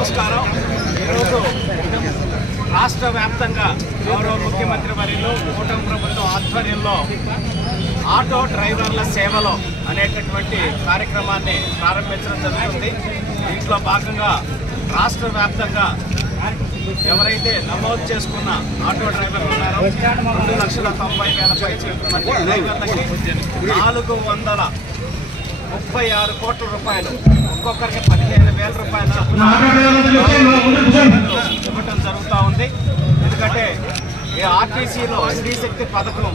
నమస్కారం. ఈరోజు రాష్ట్ర వ్యాప్తంగా గౌరవ ముఖ్యమంత్రి వర్యులు కూటమి ప్రభుత్వం ఆధ్వర్యంలో ఆటో డ్రైవర్ల సేవలో అనేటటువంటి కార్యక్రమాన్ని ప్రారంభించడం జరుగుతుంది. దీంట్లో భాగంగా రాష్ట్ర వ్యాప్తంగా ఎవరైతే నమోదు చేసుకున్న ఆటో డ్రైవర్లు ఉన్నారో 2,90,000 పైచిలకు డ్రైవర్లకి 436 కోట్ల రూపాయలు, ఒక్కొక్కరికి 15,000 రూపాయలు ఇవ్వటం జరుగుతూ ఉంది. ఎందుకంటే ఈ ఆర్టీసీలో స్త్రీశక్తి పథకం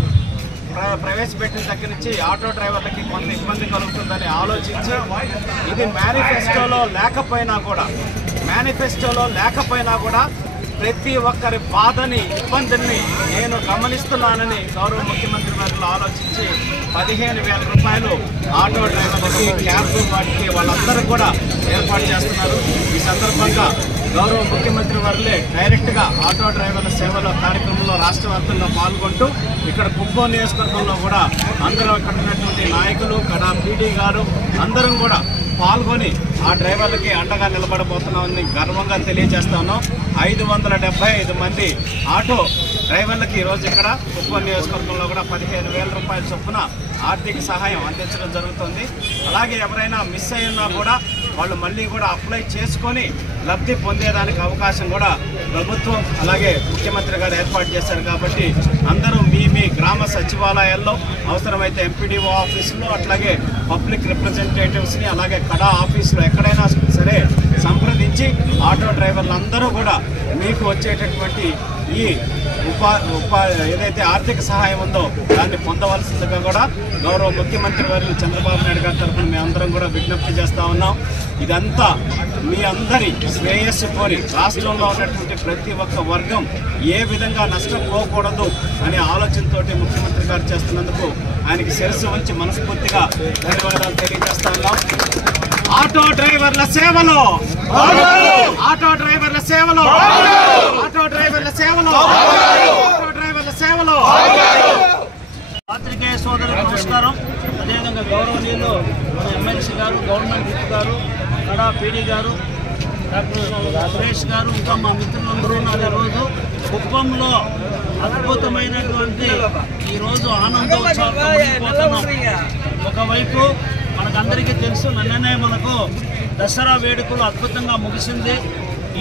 ప్రవేశపెట్టిన దగ్గర నుంచి ఆటో డ్రైవర్లకి కొంత ఇబ్బంది కలుగుతుందని ఆలోచించి ఇది మేనిఫెస్టోలో లేకపోయినా కూడా ప్రతి ఒక్కరి బాధని ఇబ్బందుల్ని నేను గమనిస్తున్నానని గౌరవ ముఖ్యమంత్రి వర్యులు ఆలోచించి 15,000 రూపాయలు ఆటో డ్రైవర్లకి, క్యాబ్ వాటికి వాళ్ళందరూ కూడా ఏర్పాటు చేస్తున్నారు. ఈ సందర్భంగా గౌరవ ముఖ్యమంత్రి వర్యులే డైరెక్ట్గా ఆటో డ్రైవర్ల సేవల కార్యక్రమంలో రాష్ట్ర వ్యాప్తంగా పాల్గొంటూ ఇక్కడ కుప్పం నియోజకవర్గంలో కూడా అందరూ ఇక్కడ ఉన్నటువంటి నాయకులు, కడా పీడీ గారు అందరం కూడా పాల్గొని ఆ డ్రైవర్లకి అండగా నిలబడబోతున్నామని గర్వంగా తెలియజేస్తా ఉన్నాం. 575 మంది ఆటో డ్రైవర్లకి ఈరోజు ఇక్కడ కుప్పం నియోజకవర్గంలో కూడా 15,000 రూపాయల చొప్పున ఆర్థిక సహాయం అందించడం జరుగుతుంది. అలాగే ఎవరైనా మిస్ అయినా కూడా వాళ్ళు మళ్ళీ కూడా అప్లై చేసుకొని లబ్ధి పొందేదానికి అవకాశం కూడా ప్రభుత్వం అలాగే ముఖ్యమంత్రి గారు ఏర్పాటు చేశారు. కాబట్టి అందరూ మీ గ్రామ సచివాలయాల్లో, అవసరమైతే ఎంపీడీఓ ఆఫీసులో, అట్లాగే పబ్లిక్ రిప్రజెంటేటివ్స్ని, అలాగే కడా ఆఫీసులో ఎక్కడైనా సరే సంప్రదించి ఆటో డ్రైవర్లందరూ కూడా మీకు వచ్చేటటువంటి ఈ ఏదైతే ఆర్థిక సహాయం ఉందో దాన్ని పొందవలసిందిగా కూడా గౌరవ ముఖ్యమంత్రి వర్యులు చంద్రబాబు నాయుడు గారి తరఫున మేమందరం కూడా విజ్ఞప్తి చేస్తూ ఉన్నాం. ఇదంతా మీ అందరి శ్రేయస్సు కోరి రాష్ట్రంలో ఉన్నటువంటి ప్రతి ఒక్క వర్గం ఏ విధంగా నష్టపోకూడదు అనే ఆలోచనతో ముఖ్యమంత్రి గారు చేస్తున్నందుకు ఆయనకి శిరస్సు వంచి మనస్ఫూర్తిగా ధన్యవాదాలు తెలియజేస్తా ఉన్నాం. ఆటో డ్రైవర్ల సేవలో, ఆటో డ్రైవర్ల సేవలో, ఆటో డ్రైవర్ల సేవలో, ఆటో డ్రైవర్ల సేవలో. పాత్రికేయ సోదరులకు నమస్కారం. అదేవిధంగా గౌరవనీయులు ఎమ్మెల్సీ గారు, గవర్నమెంట్ విప్ గారు, కడా పీడీ గారు, డాక్టర్ సురేష్ గారు, ఇంకా మా మిత్రులందరూ ఉన్నారు. ఈరోజు కుప్పంలో అద్భుతమైనటువంటి ఈరోజు ఆనందోత్సవాలతో ఒకవైపు మనకందరికీ తెలుసు, నిన్ననే మనకు దసరా వేడుకలు అద్భుతంగా ముగిసింది.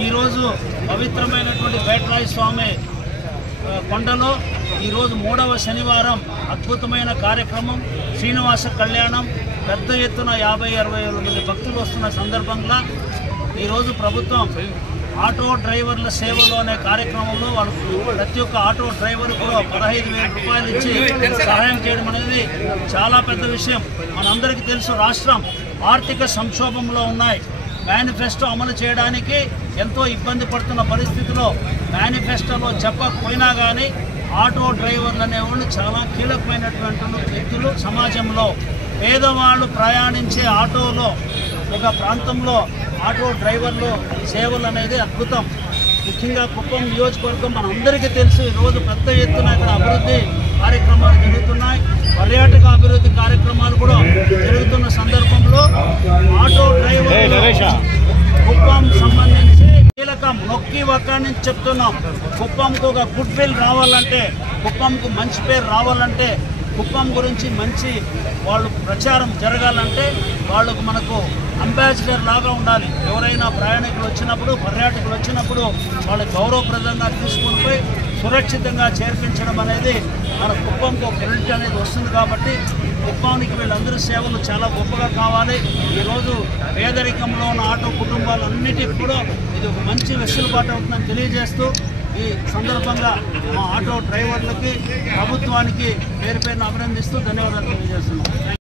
ఈరోజు పవిత్రమైనటువంటి వేటరాయ స్వామి కొండలో ఈరోజు 3వ శనివారం అద్భుతమైన కార్యక్రమం, శ్రీనివాస కళ్యాణం. పెద్ద ఎత్తున 50-60 మంది భక్తులు వస్తున్న సందర్భంగా ఈరోజు ప్రభుత్వం ఆటో డ్రైవర్ల సేవలు అనే కార్యక్రమంలో వాళ్ళు ప్రతి ఒక్క ఆటో డ్రైవర్ కూడా 15,000 రూపాయలు ఇచ్చి సహాయం చేయడం అనేది చాలా పెద్ద విషయం. మనందరికీ తెలుసు, రాష్ట్రం ఆర్థిక సంక్షోభంలో ఉన్నాయి. మేనిఫెస్టో అమలు చేయడానికి ఎంతో ఇబ్బంది పడుతున్న పరిస్థితిలో మేనిఫెస్టోలో చెప్పకపోయినా కానీ ఆటో డ్రైవర్లు అనేవాళ్ళు చాలా కీలకమైనటువంటి వ్యక్తులు. సమాజంలో పేదవాళ్ళు ప్రయాణించే ఆటోలో ఒక ప్రాంతంలో ఆటో డ్రైవర్లు సేవలు అనేది అద్భుతం. ముఖ్యంగా కుప్పం నియోజకవర్గం మనందరికీ తెలుసు. ఈరోజు పెద్ద ఎత్తున ఇక్కడ అభివృద్ధి కార్యక్రమాలు జరుగుతున్నాయి. పర్యాటక అభివృద్ధి కార్యక్రమాలు కూడా జరుగుతున్న సందర్భంలో ఆటో డ్రైవర్లు కుప్పం సంబంధించి కీలకం. నొక్కి ఒక్కడి నుంచి చెప్తున్నాం, కుప్పంకు ఒక గుడ్ విల్ రావాలంటే, కుప్పంకు మంచి పేరు రావాలంటే, కుప్పం గురించి మంచి వాళ్ళు ప్రచారం జరగాలంటే వాళ్ళకు మనకు అంబాసిడర్ లాగా ఉండాలి. ఎవరైనా ప్రయాణికులు వచ్చినప్పుడు, పర్యాటకులు వచ్చినప్పుడు వాళ్ళ గౌరవప్రదంగా తీసుకుని పోయి సురక్షితంగా చేర్పించడం అనేది మన కుప్పంకు క్రెడిట్ అనేది వస్తుంది. కాబట్టి కుప్పానికి వీళ్ళందరూ సేవలు చాలా గొప్పగా కావాలి. ఈరోజు పేదరికంలో ఉన్న ఆటో కుటుంబాలన్నిటికీ కూడా ఇది ఒక మంచి వెసులుబాటు అవుతుందని తెలియజేస్తూ ఈ సందర్భంగా మా ఆటో డ్రైవర్లకి, ప్రభుత్వానికి పేరు పేరును అభినందిస్తూ ధన్యవాదాలు తెలియజేస్తున్నాం.